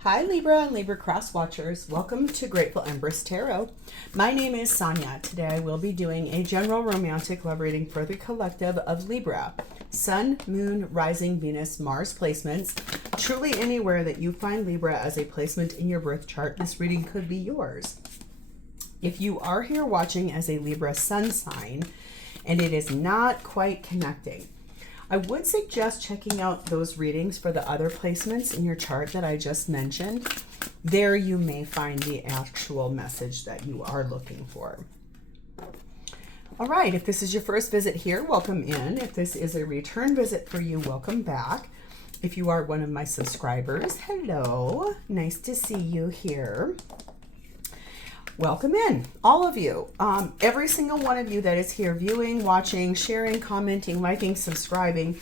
Hi Libra and Libra Cross Watchers. Welcome to Grateful Empress Tarot. My name is Sonia. Today I will be doing a general romantic love reading for the collective of Libra. Sun, Moon, Rising, Venus, Mars placements. Truly anywhere that you find Libra as a placement in your birth chart, this reading could be yours. If you are here watching as a Libra sun sign and it is not quite connecting, I would suggest checking out those readings for the other placements in your chart that I just mentioned. There you may find the actual message that you are looking for. All right, if this is your first visit here, welcome in. If this is a return visit for you, welcome back. If you are one of my subscribers, hello. Nice to see you here. Welcome in, all of you. Every single one of you that is here viewing, watching, sharing, commenting, liking, subscribing,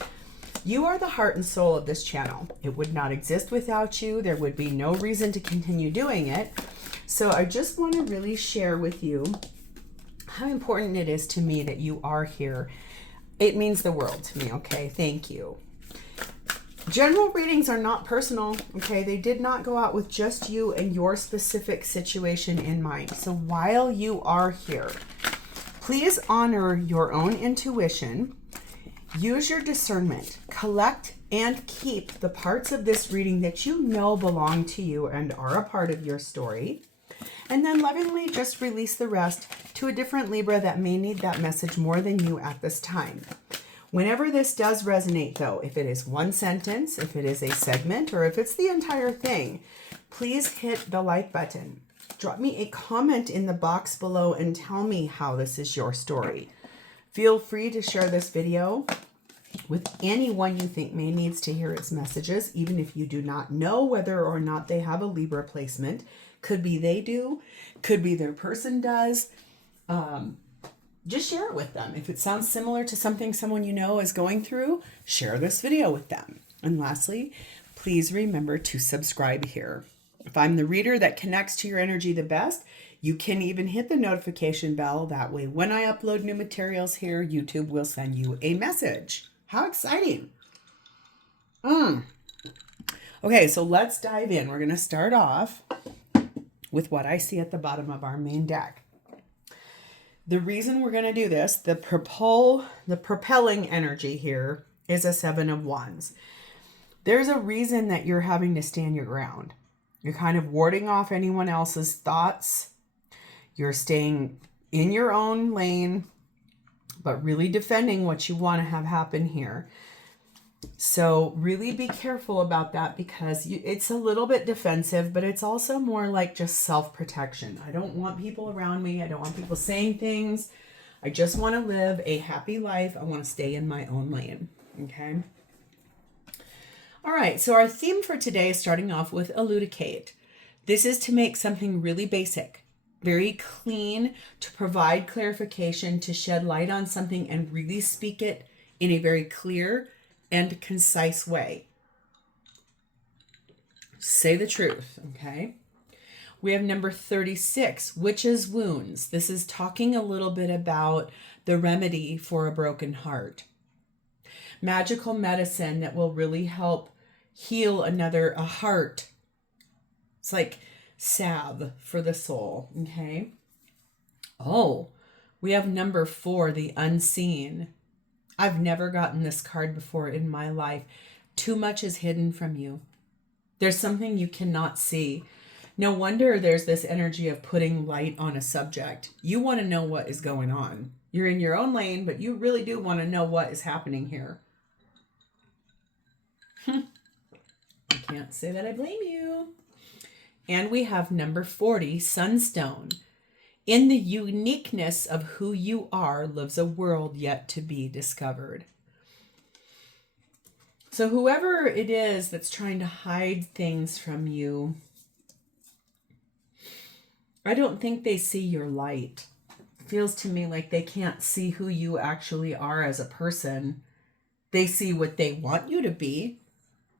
you are the heart and soul of this channel. It would not exist without you. There would be no reason to continue doing it. So I just want to really share with you how important it is to me that you are here. It means the world to me, okay? Thank you. General readings are not personal, okay? They did not go out with just you and your specific situation in mind. So while you are here, please honor your own intuition, use your discernment, collect and keep the parts of this reading that you know belong to you and are a part of your story, and then lovingly just release the rest to a different Libra that may need that message more than you at this time. Whenever this does resonate, though, if it is one sentence, if it is a segment, or if it's the entire thing, please hit the like button. Drop me a comment in the box below and tell me how this is your story. Feel free to share this video with anyone you think may needs to hear its messages, even if you do not know whether or not they have a Libra placement. Could be they do, could be their person does. Just share it with them. If it sounds similar to something someone you know is going through, share this video with them. And lastly, please remember to subscribe here. If I'm the reader that connects to your energy the best, you can even hit the notification bell. That way, when I upload new materials here, YouTube will send you a message. How exciting. Okay, so let's dive in. We're going to start off with what I see at the bottom of our main deck. The reason we're going to do this, the propelling energy here is a 7 of Wands. There's a reason that you're having to stand your ground. You're kind of warding off anyone else's thoughts. You're staying in your own lane, but really defending what you want to have happen here. So really be careful about that because it's a little bit defensive, but it's also more like just self-protection. I don't want people around me. I don't want people saying things. I just want to live a happy life. I want to stay in my own lane. Okay. All right. So our theme for today is starting off with elucidate. This is to make something really basic, very clean, to provide clarification, to shed light on something and really speak it in a very clear and concise way. Say the truth, okay? We have number 36, Witch's Wounds. This is talking a little bit about the remedy for a broken heart. Magical medicine that will really help heal a heart. It's like salve for the soul, okay? Oh, we have number 4, the Unseen. I've never gotten this card before in my life. Too much is hidden from you. There's something you cannot see. No wonder there's this energy of putting light on a subject. You want to know what is going on. You're in your own lane, but you really do want to know what is happening here. I can't say that I blame you. And we have number 40, Sunstone. In the uniqueness of who you are lives a world yet to be discovered. So whoever it is that's trying to hide things from you, I don't think they see your light. It feels to me like they can't see who you actually are as a person. They see what they want you to be.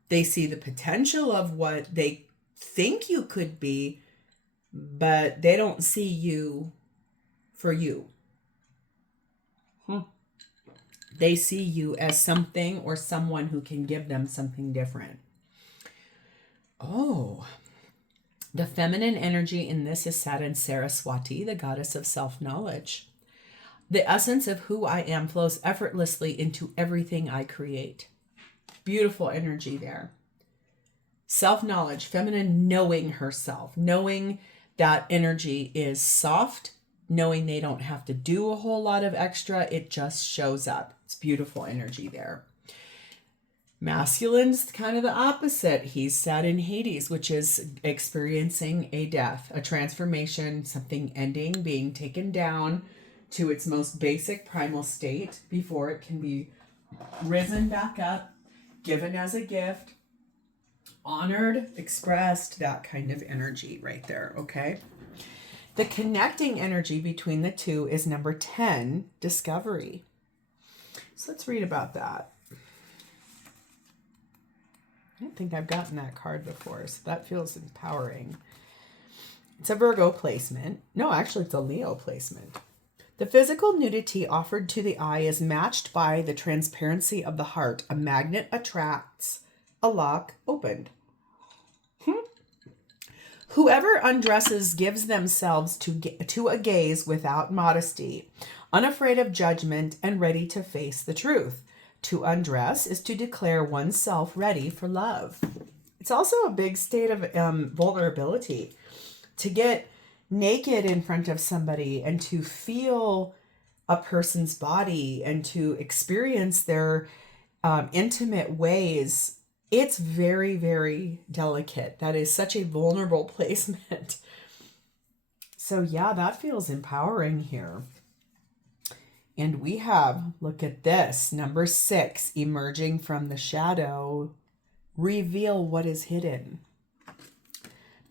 They see the potential of what they think you could be, but they don't see you for you. They see you as something or someone who can give them something different. Oh, The feminine energy in this is sat in Saraswati, the goddess of self-knowledge. The essence of who I am flows effortlessly into everything I create. Beautiful energy there. Self-knowledge, feminine knowing herself, knowing that energy is soft, knowing they don't have to do a whole lot of extra. It just shows up. It's beautiful energy there. Masculine's kind of the opposite. He's sat in Hades, which is experiencing a death, a transformation, something ending, being taken down to its most basic primal state before it can be risen back up, given as a gift, honored, expressed, that kind of energy right there, okay? The connecting energy between the two is number 10, discovery. So let's read about that. I don't think I've gotten that card before, so that feels empowering. It's a Virgo placement. No, actually, it's a Leo placement. The physical nudity offered to the eye is matched by the transparency of the heart. A magnet attracts, a lock opened. Whoever undresses gives themselves to a gaze without modesty, unafraid of judgment and ready to face the truth. To undress is to declare oneself ready for love. It's also a big state of vulnerability. To get naked in front of somebody and to feel a person's body and to experience their intimate ways, it's very, very delicate. That is such a vulnerable placement. So yeah, that feels empowering here. And we have, look at this, number 6, emerging from the shadow, reveal what is hidden.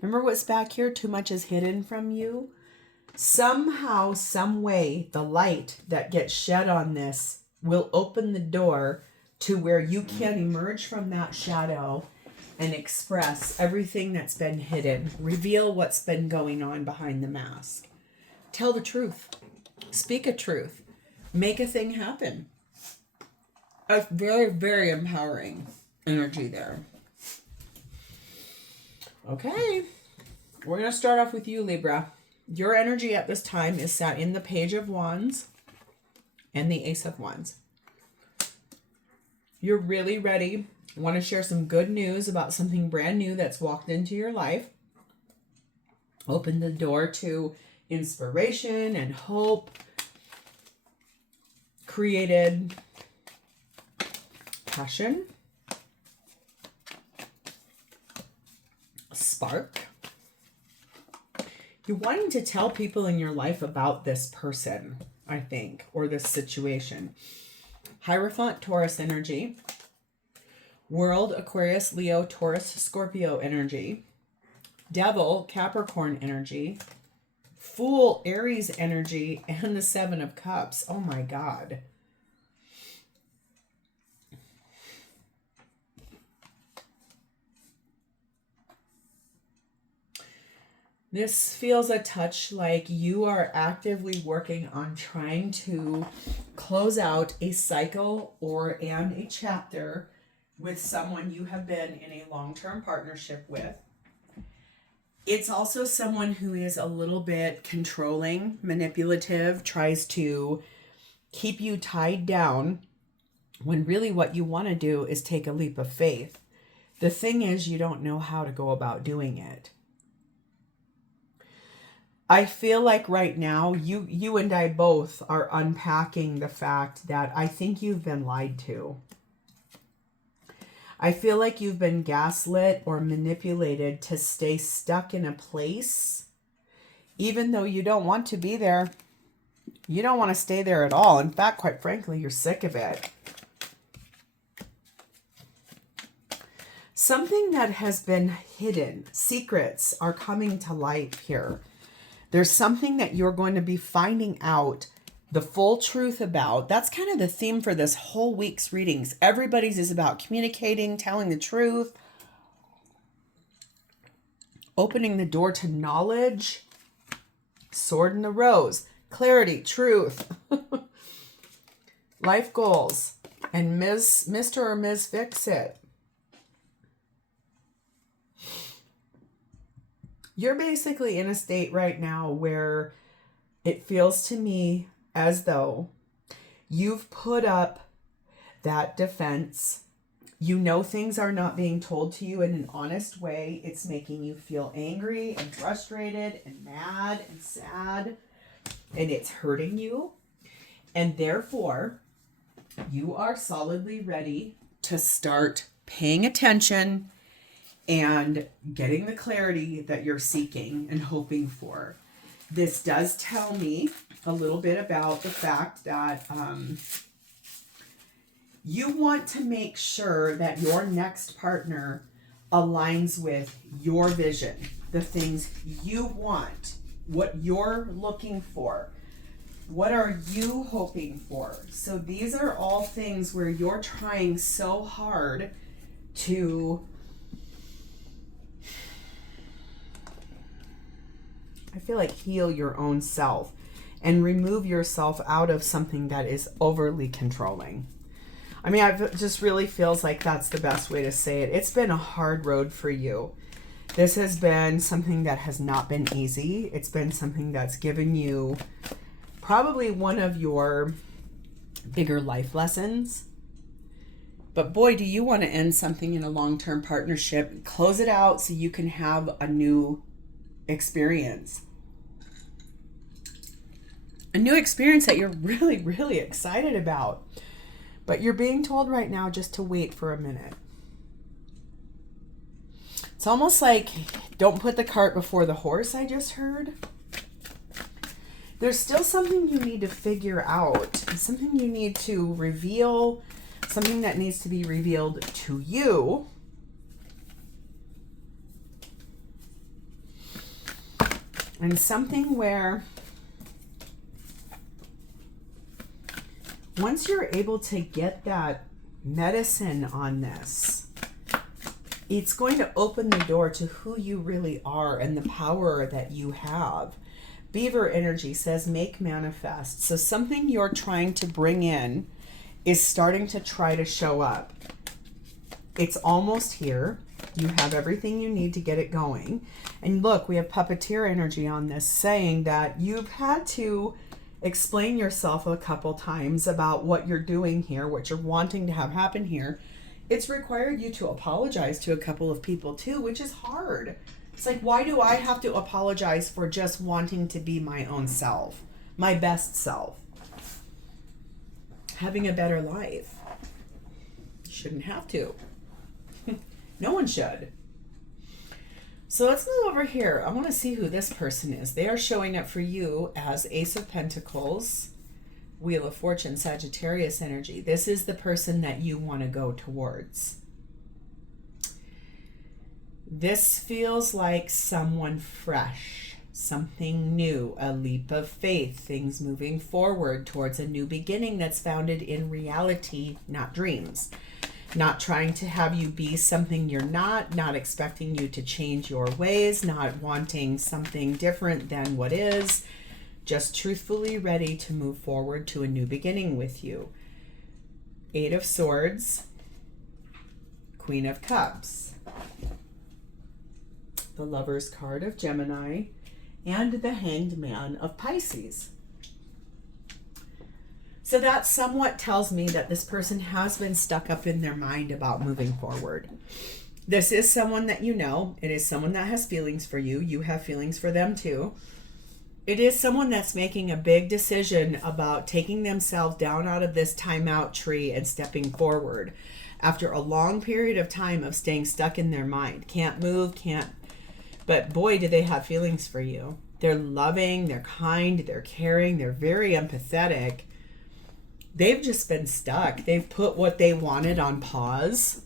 Remember what's back here? Too much is hidden from you. Somehow, some way, the light that gets shed on this will open the door to where you can emerge from that shadow and express everything that's been hidden. Reveal what's been going on behind the mask. Tell the truth. Speak a truth. Make a thing happen. A very, very empowering energy there. Okay. We're going to start off with you, Libra. Your energy at this time is sat in the Page of Wands and the Ace of Wands. You're really ready. Want to share some good news about something brand new that's walked into your life. Open the door to inspiration and hope. Created passion. Spark. You're wanting to tell people in your life about this person, I think, or this situation. Hierophant, Taurus energy. World, Aquarius, Leo, Taurus, Scorpio energy. Devil, Capricorn energy. Fool, Aries energy, and the 7 of Cups. Oh my God. This feels a touch like you are actively working on trying to close out a cycle and a chapter with someone you have been in a long-term partnership with. It's also someone who is a little bit controlling, manipulative, tries to keep you tied down when really what you want to do is take a leap of faith. The thing is, you don't know how to go about doing it. I feel like right now, you and I both are unpacking the fact that I think you've been lied to. I feel like you've been gaslit or manipulated to stay stuck in a place, even though you don't want to be there. You don't want to stay there at all. In fact, quite frankly, you're sick of it. Something that has been hidden, secrets are coming to light here. There's something that you're going to be finding out the full truth about. That's kind of the theme for this whole week's readings. Everybody's is about communicating, telling the truth, opening the door to knowledge. Sword in the Rose, clarity, truth, life goals, and Mr. or Ms. Fix-It. You're basically in a state right now where it feels to me as though you've put up that defense. You know things are not being told to you in an honest way. It's making you feel angry and frustrated and mad and sad, and it's hurting you. And therefore, you are solidly ready to start paying attention and getting the clarity that you're seeking and hoping for. This does tell me a little bit about the fact that you want to make sure that your next partner aligns with your vision, the things you want, what you're looking for. What are you hoping for? So these are all things where you're trying so hard to, I feel like, heal your own self and remove yourself out of something that is overly controlling. I mean, it just really feels like that's the best way to say it. It's been a hard road for you. This has been something that has not been easy. It's been something that's given you probably one of your bigger life lessons. But boy, do you want to end something in a long-term partnership, close it out so you can have a new experience. A new experience that you're really, really excited about. But you're being told right now just to wait for a minute. It's almost like, don't put the cart before the horse, I just heard. There's still something you need to figure out, something you need to reveal, something that needs to be revealed to you. And something where once you're able to get that medicine on this, it's going to open the door to who you really are and the power that you have. Beaver energy says make manifest. So something you're trying to bring in is starting to try to show up. It's almost here. You have everything you need to get it going. And look, we have puppeteer energy on this saying that you've had to explain yourself a couple times about what you're doing here, what you're wanting to have happen here. It's required you to apologize to a couple of people too, which is hard. It's like, why do I have to apologize for just wanting to be my own self, my best self, having a better life? Shouldn't have to. No one should. So let's move over here. I want to see who this person is. They are showing up for you as Ace of Pentacles, Wheel of Fortune, Sagittarius energy. This is the person that you want to go towards. This feels like someone fresh, something new, a leap of faith, things moving forward towards a new beginning that's founded in reality, not dreams. Not trying to have you be something you're not expecting you to change your ways, not wanting something different than what is, just truthfully ready to move forward to a new beginning with you. Eight of Swords, Queen of Cups, the Lover's card of Gemini, and the Hanged Man of Pisces. So that somewhat tells me that this person has been stuck up in their mind about moving forward. This is someone that you know. It is someone that has feelings for you. You have feelings for them too. It is someone that's making a big decision about taking themselves down out of this timeout tree and stepping forward after a long period of time of staying stuck in their mind. Can't move, but boy, do they have feelings for you. They're loving, they're kind, they're caring, they're very empathetic. They've just been stuck. They've put what they wanted on pause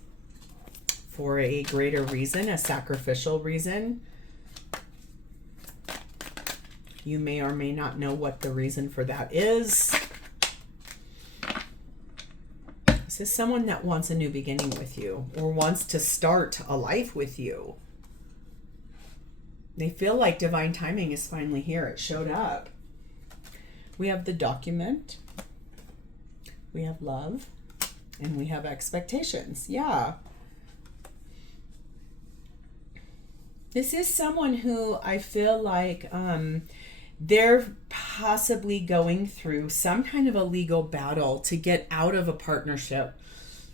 for a greater reason, a sacrificial reason. You may or may not know what the reason for that is. This is someone that wants a new beginning with you or wants to start a life with you. They feel like divine timing is finally here. It showed up. We have the Document. We have love, and we have expectations. Yeah. This is someone who I feel like they're possibly going through some kind of a legal battle to get out of a partnership.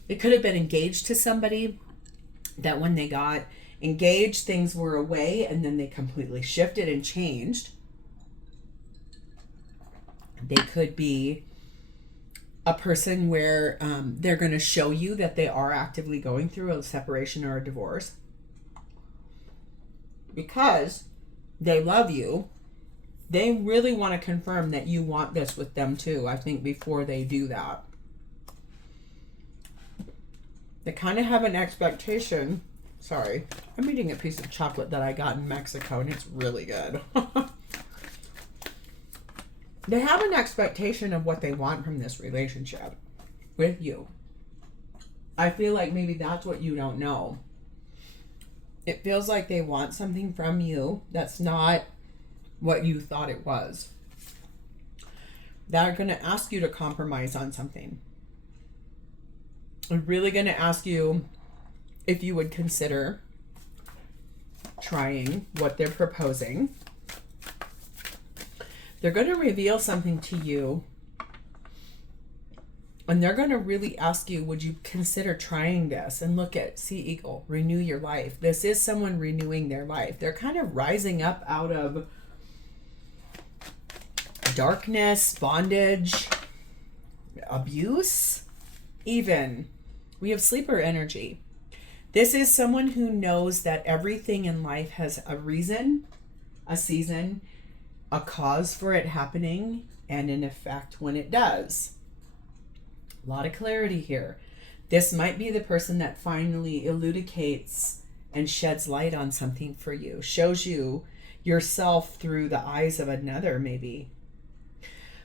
It could have been engaged to somebody that when they got engaged, things were away and then they completely shifted and changed. They could be a person where they're going to show you that they are actively going through a separation or a divorce because they love you. They really want to confirm that you want this with them too, I think, before they do that. They kind of have an expectation. Sorry, I'm eating a piece of chocolate that I got in Mexico and it's really good. They have an expectation of what they want from this relationship with you. I feel like maybe that's what you don't know. It feels like they want something from you that's not what you thought it was. They're going to ask you to compromise on something. They're really going to ask you if you would consider trying what they're proposing. They're going to reveal something to you, and they're going to really ask you, would you consider trying this? And look at Sea Eagle, renew your life. This is someone renewing their life. They're kind of rising up out of darkness, bondage, abuse, even. We have sleeper energy. This is someone who knows that everything in life has a reason, a season, a cause for it happening, and an effect when it does. A lot of clarity here. This might be the person that finally elucidates and sheds light on something for you, shows you yourself through the eyes of another, maybe.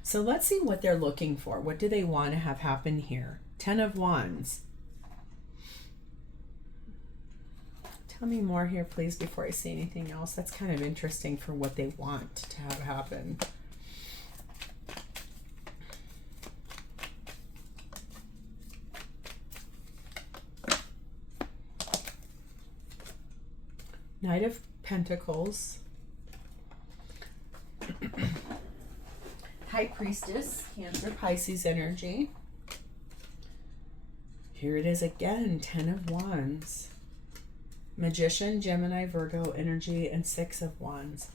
So let's see what they're looking for. What do they want to have happen here? 10 of Wands. Tell me more here, please, before I say anything else. That's kind of interesting for what they want to have happen. Knight of Pentacles. High Priestess, Cancer, Pisces energy. Here it is again, 10 of Wands. Magician, Gemini, Virgo energy, and 6 of Wands.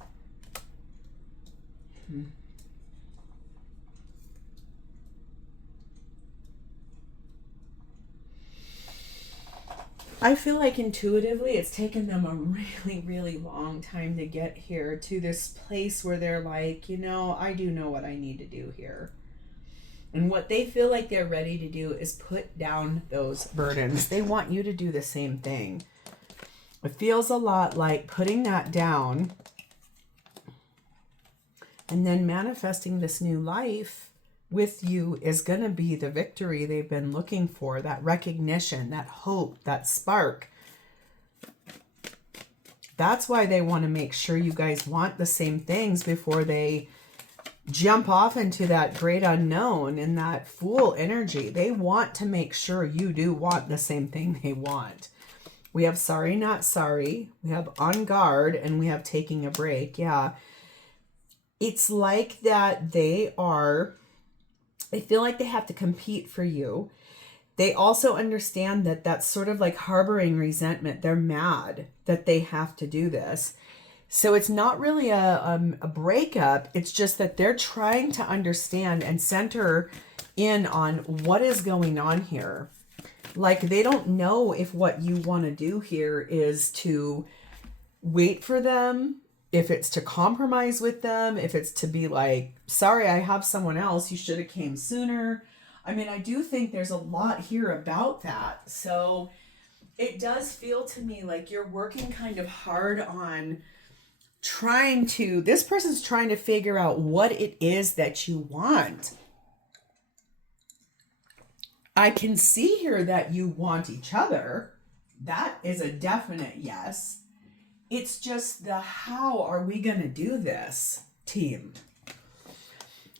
I feel like intuitively it's taken them a really, really long time to get here to this place where they're like, you know, I do know what I need to do here. And what they feel like they're ready to do is put down those burdens. They want you to do the same thing. It feels a lot like putting that down and then manifesting this new life with you is going to be the victory they've been looking for, that recognition, that hope, that spark. That's why they want to make sure you guys want the same things before they jump off into that great unknown and that fool energy. They want to make sure you do want the same thing they want. We have sorry, not sorry. We have on guard, and we have taking a break. Yeah. It's like that they feel like they have to compete for you. They also understand that that's sort of like harboring resentment. They're mad that they have to do this. So it's not really a breakup. It's just that they're trying to understand and center in on what is going on here. Like, they don't know if what you want to do here is to wait for them, if it's to compromise with them, if it's to be like, sorry, I have someone else, you should have came sooner. I mean, I do think there's a lot here about that. So it does feel to me like you're working kind of hard on this person's trying to figure out what it is that you want. I can see here that you want each other. That is a definite yes. It's just the how are we going to do this, team?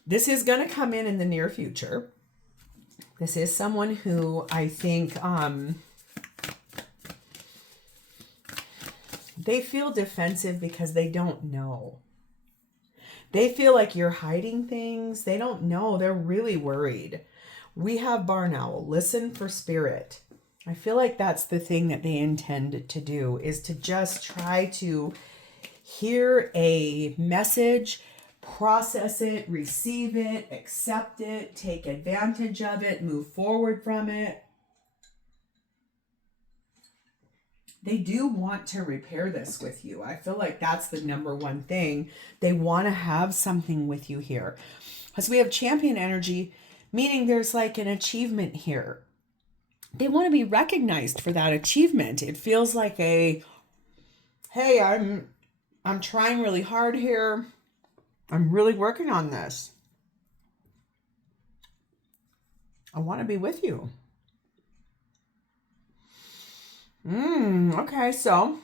This is going to come in the near future. This is someone who I think They feel defensive because they don't know. They feel like you're hiding things. They don't know. They're really worried. We have Barn Owl. Listen for spirit. I feel like that's the thing that they intend to do, is to just try to hear a message, process it, receive it, accept it, take advantage of it, move forward from it. They do want to repair this with you. I feel like that's the number one thing. They want to have something with you here. Because we have champion energy, meaning there's like an achievement here. They want to be recognized for that achievement. It feels like a, hey, I'm trying really hard here. I'm really working on this. I want to be with you. Okay, so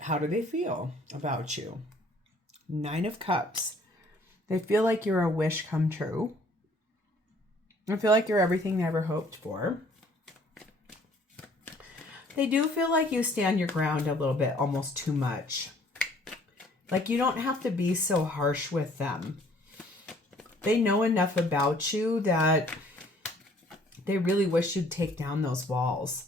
how do they feel about you? 9 of Cups. They feel like you're a wish come true. I feel like you're everything they ever hoped for. They do feel like you stand your ground a little bit, almost too much. Like you don't have to be so harsh with them. They know enough about you that they really wish you'd take down those walls.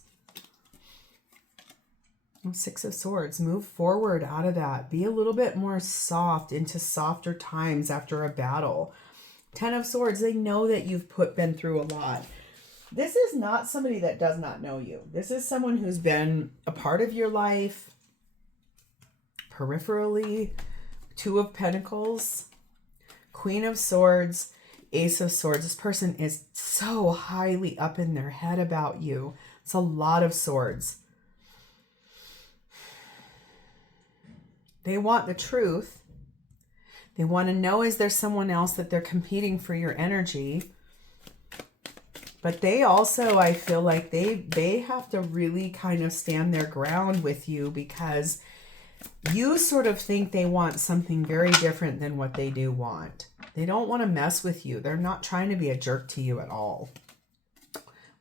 6 of Swords. Move forward out of that. Be a little bit more soft into softer times after a battle. 10 of Swords. They know that you've been through a lot. This is not somebody that does not know you. This is someone who's been a part of your life peripherally. 2 of Pentacles. Queen of Swords. Ace of Swords. This person is so highly up in their head about you. It's a lot of swords. They want the truth. They want to know, is there someone else that they're competing for your energy? But they also, I feel like they have to really kind of stand their ground with you, because you sort of think they want something very different than what they do want. They don't want to mess with you. They're not trying to be a jerk to you at all.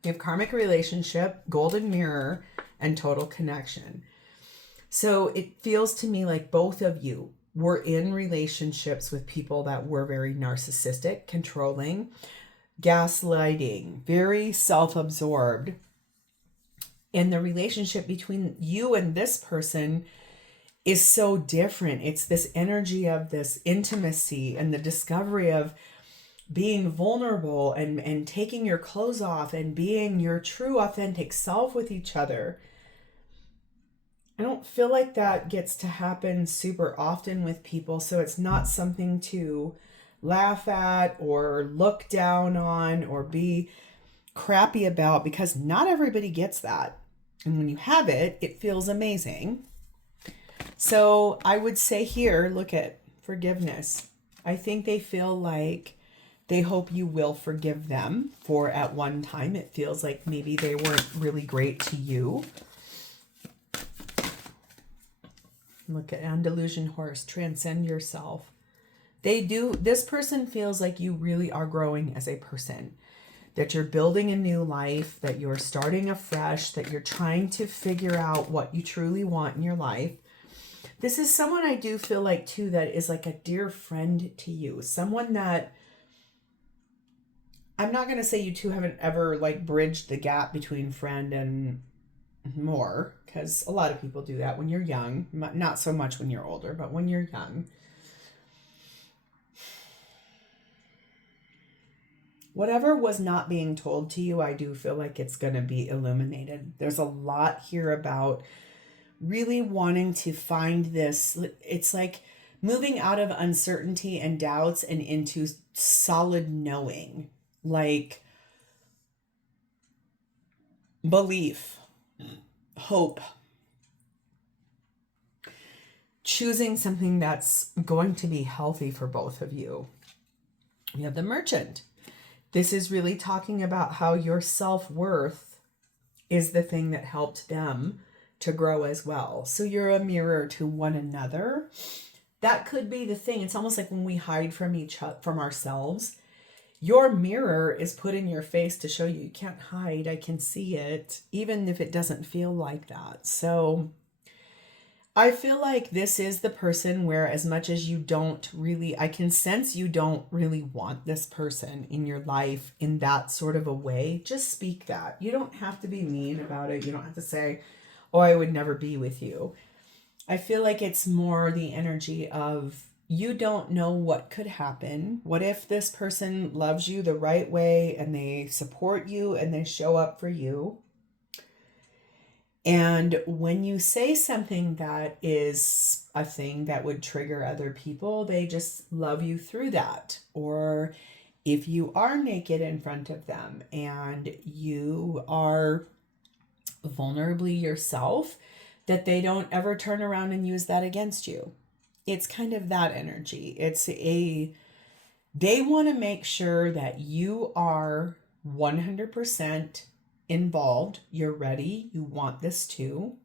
We have karmic relationship, golden mirror, and total connection. So it feels to me like both of you were in relationships with people that were very narcissistic, controlling, gaslighting, very self-absorbed. And the relationship between you and this person is so different. It's this energy of this intimacy and the discovery of being vulnerable and taking your clothes off and being your true authentic self with each other. I don't feel like that gets to happen super often with people, so it's not something to laugh at or look down on or be crappy about, because not everybody gets that. And when you have it, it feels amazing. So I would say here, look at forgiveness. I think they feel like they hope you will forgive them for at one time it feels like maybe they weren't really great to you. Look at Andalusian Horse, transcend yourself. This person feels like you really are growing as a person, that you're building a new life, that you're starting afresh, that you're trying to figure out what you truly want in your life. This is someone I do feel like too that is like a dear friend to you, someone that, I'm not going to say you two haven't ever like bridged the gap between friend and more, because a lot of people do that when you're young, not so much when you're older, but when you're young. Whatever was not being told to you, I do feel like it's going to be illuminated. There's a lot here about really wanting to find this. It's like moving out of uncertainty and doubts and into solid knowing, like belief, hope, choosing something that's going to be healthy for both of you. We have the Merchant. This is really talking about how your self-worth is the thing that helped them to grow as well. So you're a mirror to one another. That could be the thing. It's almost like when we hide from ourselves, your mirror is put in your face to show you can't hide. I can see it, even if it doesn't feel like that. So I feel like this is the person where, as much as you don't really, I can sense you don't really want this person in your life in that sort of a way. Just speak that. You don't have to be mean about it. You don't have to say, oh, I would never be with you. I feel like it's more the energy of, you don't know what could happen. What if this person loves you the right way and they support you and they show up for you? And when you say something that is a thing that would trigger other people, they just love you through that. Or if you are naked in front of them and you are vulnerably yourself, that they don't ever turn around and use that against you. It's kind of that energy. They want to make sure that you are 100% involved. You're ready. You want this too.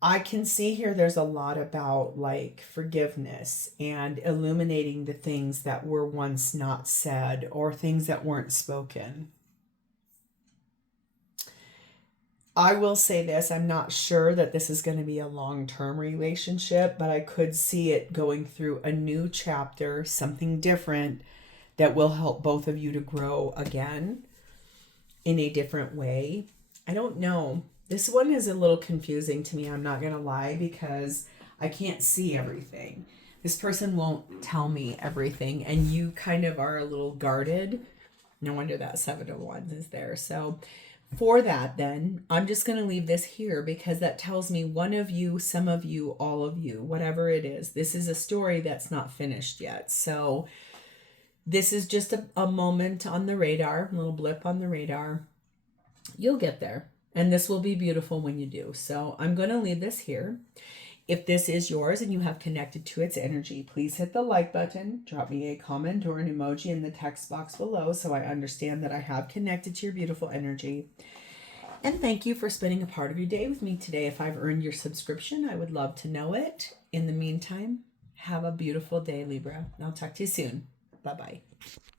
I can see here there's a lot about like forgiveness and illuminating the things that were once not said or things that weren't spoken. I will say this, I'm not sure that this is going to be a long-term relationship, but I could see it going through a new chapter, something different that will help both of you to grow again in a different way. I don't know. This one is a little confusing to me, I'm not going to lie, because I can't see everything. This person won't tell me everything, and you kind of are a little guarded. No wonder that 7 of Wands is there. So for that, then, I'm just going to leave this here because that tells me one of you, some of you, all of you, whatever it is. This is a story that's not finished yet. So this is just a moment on the radar, a little blip on the radar. You'll get there, and this will be beautiful when you do. So I'm going to leave this here. If this is yours and you have connected to its energy, please hit the like button, drop me a comment or an emoji in the text box below so I understand that I have connected to your beautiful energy. And thank you for spending a part of your day with me today. If I've earned your subscription, I would love to know it. In the meantime, have a beautiful day, Libra. I'll talk to you soon. Bye-bye.